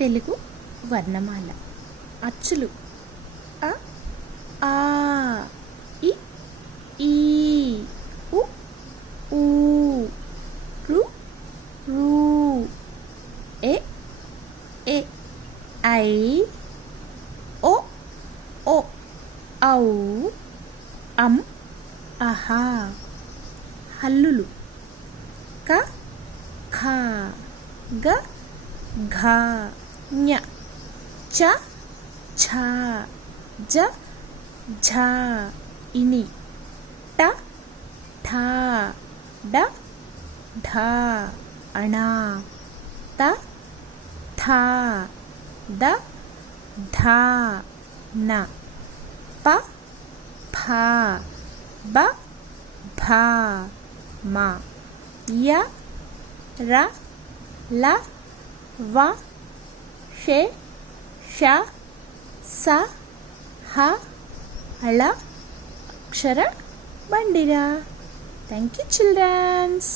తెలుగు వర్ణమాల అచ్చులు అ ఆ ఇ ఈ ఉ ఊ రు రు ఎ ఎ ఐ ఓ ఓ ఔ అం అహా హల్లులు క ఖ గ ఘ ఞ చ ఛ జ ఝ ఇని ట ఠ డ ఢ అణ త థ ద ధ న ప ఫ బ భ మ య ర ల వ షే ష స హ ళ అక్షర బండిరా. Thank you children's.